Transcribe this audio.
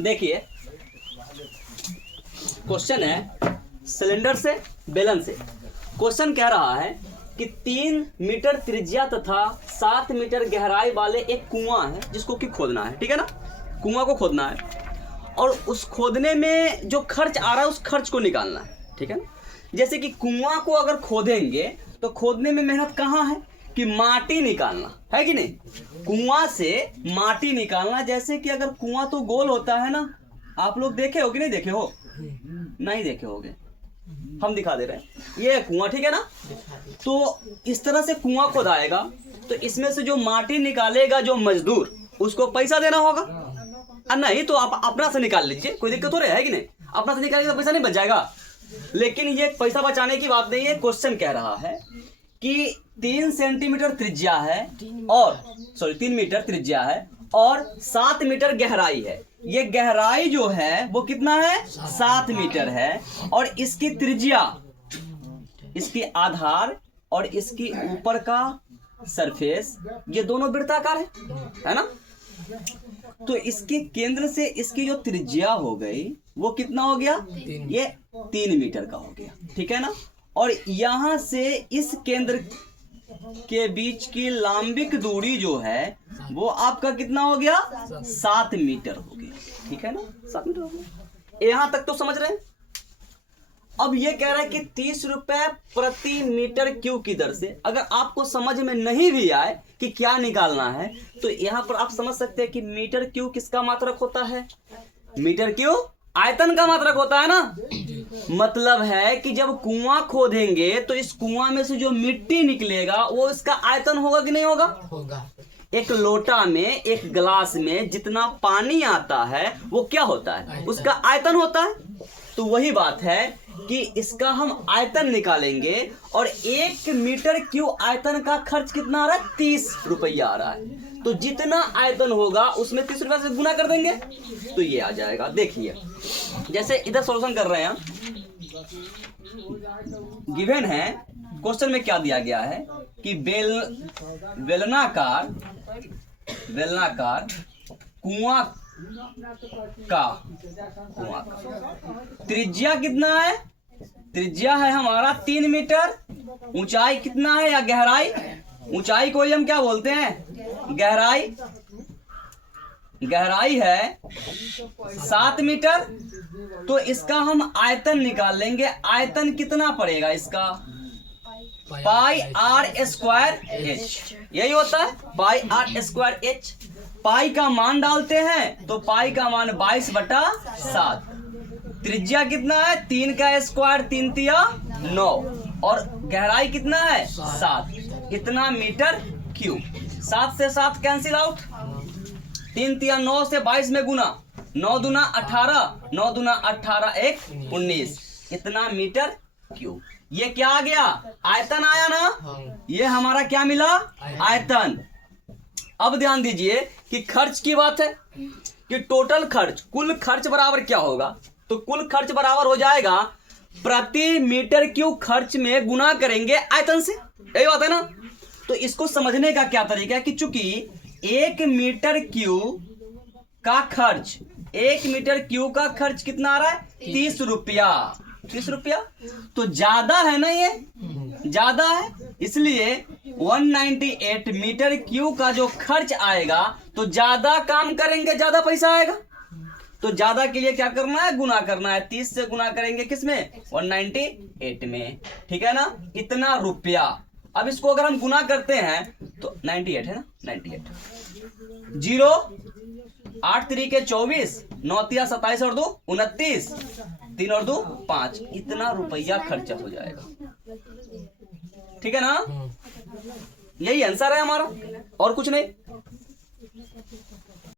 देखिए क्वेश्चन है सिलेंडर से बेलन से। क्वेश्चन कह रहा है कि 3 मीटर त्रिज्या तथा 7 मीटर गहराई वाले एक कुआं है जिसको कि खोदना है, ठीक है ना। कुआं को खोदना है और उस खोदने में जो खर्च आ रहा है उस खर्च को निकालना है, ठीक है ना। जैसे कि कुआं को अगर खोदेंगे तो खोदने में मेहनत कहाँ है कि माटी निकालना है कि नहीं, कुआं से माटी निकालना। जैसे कि अगर कुआं तो गोल होता है ना, आप लोग देखे हो कि नहीं देखे हो, नहीं देखे होगे, हम दिखा दे रहे हैं। ये कुआं, ठीक है ना। तो इस तरह से कुआं खोदाएगा तो इसमें से जो माटी निकालेगा जो मजदूर, उसको पैसा देना होगा। नहीं तो आप अपना से निकाल लीजिए, कोई दिक्कत हो रही है कि नहीं, अपना से निकालेंगे तो पैसा नहीं बच जाएगा। लेकिन ये पैसा बचाने की बात नहीं है। क्वेश्चन कह रहा है कि 3 सेंटीमीटर त्रिज्या है और 3 मीटर त्रिज्या है और 7 मीटर गहराई है। ये गहराई जो है वो कितना है, 7 मीटर है। और इसकी त्रिज्या, इसकी आधार और इसकी ऊपर का सरफेस, ये दोनों वृत्ताकार है ना। तो इसके केंद्र से इसकी जो त्रिज्या हो गई वो कितना हो गया, ये 3 मीटर का हो गया, ठीक है ना। और यहां से इस केंद्र के बीच की लांबिक दूरी जो है वो आपका कितना हो गया, 7 मीटर हो गया, ठीक है ना, 7 मीटर हो गया। यहां तक तो समझ रहे हैं। अब ये कह रहा है कि 30 रुपए प्रति मीटर क्यूब की दर से। अगर आपको समझ में नहीं भी आए कि क्या निकालना है तो यहां पर आप समझ सकते हैं कि मीटर क्यूब किसका मात्रक होता है, मीटर क्यूब आयतन का मात्रक होता है ना। मतलब है कि जब कुआं खोदेंगे तो इस कुआं में से जो मिट्टी निकलेगा वो इसका आयतन होगा कि नहीं होगा, होगा। एक लोटा में, एक गिलास में जितना पानी आता है वो क्या होता है, उसका आयतन होता है। तो वही बात है कि इसका हम आयतन निकालेंगे और 1 मीटर क्यूब आयतन का खर्च कितना आ रहा है, 30 रुपया आ रहा है। तो जितना आयतन होगा उसमें 30 रुपया से गुना कर देंगे तो ये आ जाएगा। देखिए जैसे इधर सॉल्यूशन कर रहे हैं, गिवन है क्वेश्चन में क्या दिया गया है कि बेलनाकार कुआं का त्रिज्या कितना है, त्रिज्या है हमारा 3 मीटर। ऊंचाई कितना है या गहराई, ऊंचाई को हम क्या बोलते हैं, गहराई है 7 मीटर। तो इसका हम आयतन निकाल लेंगे। आयतन कितना पड़ेगा इसका, पाई आर स्क्वायर एच, यही होता है पाई आर स्क्वायर एच। पाई का मान डालते हैं तो पाई का मान 22/7। त्रिज्या कितना है, 3 का स्क्वायर 3 तिया 9 और गहराई कितना है 7, इतना मीटर क्यूब। 7 से 7 कैंसिल आउट, 3 तिया 9 से 22 में गुना, 9 दूना 18, 9 दूना 18 1 19, इतना मीटर क्यूब। ये क्या आ गया, आयतन आया ना। ये हमारा क्या मिला, आयतन। अब ध्यान दीजिए कि खर्च की बात है कि टोटल खर्च, कुल खर्च बराबर क्या होगा, तो कुल खर्च बराबर हो जाएगा प्रति मीटर क्यूब खर्च में गुना करेंगे आयतन से, यही बात है ना। तो इसको समझने का क्या तरीका है कि चूंकि 1 मीटर क्यूब का खर्च, 1 मीटर क्यूब का खर्च कितना आ रहा है, 30 रुपया, 30 रुपया। तो ज्यादा है ना, ये ज्यादा है, इसलिए 198 मीटर क्यूब का जो खर्च आएगा तो ज्यादा काम करेंगे, ज्यादा पैसा आएगा। तो ज्यादा के लिए क्या करना है, गुना करना है। 30 से गुना करेंगे किसमें, 198 में, ठीक है ना, इतना रुपया। अब इसको अगर हम गुना करते हैं तो 98 है ना, 98 0 8 3 के 24, 9 तिया 27 और 2 29, 3 और 2 5, इतना रुपया खर्चा हो जाएगा, ठीक है ना। यही आंसर है हमारा और कुछ नहीं।